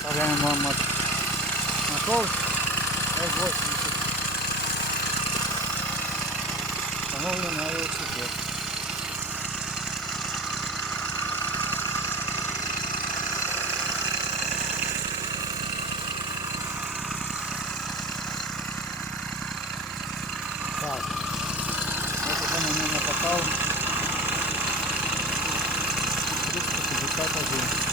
Ставляємо мотор F80. Встановлено на велосипед. Так, ось уже на нього написав 351.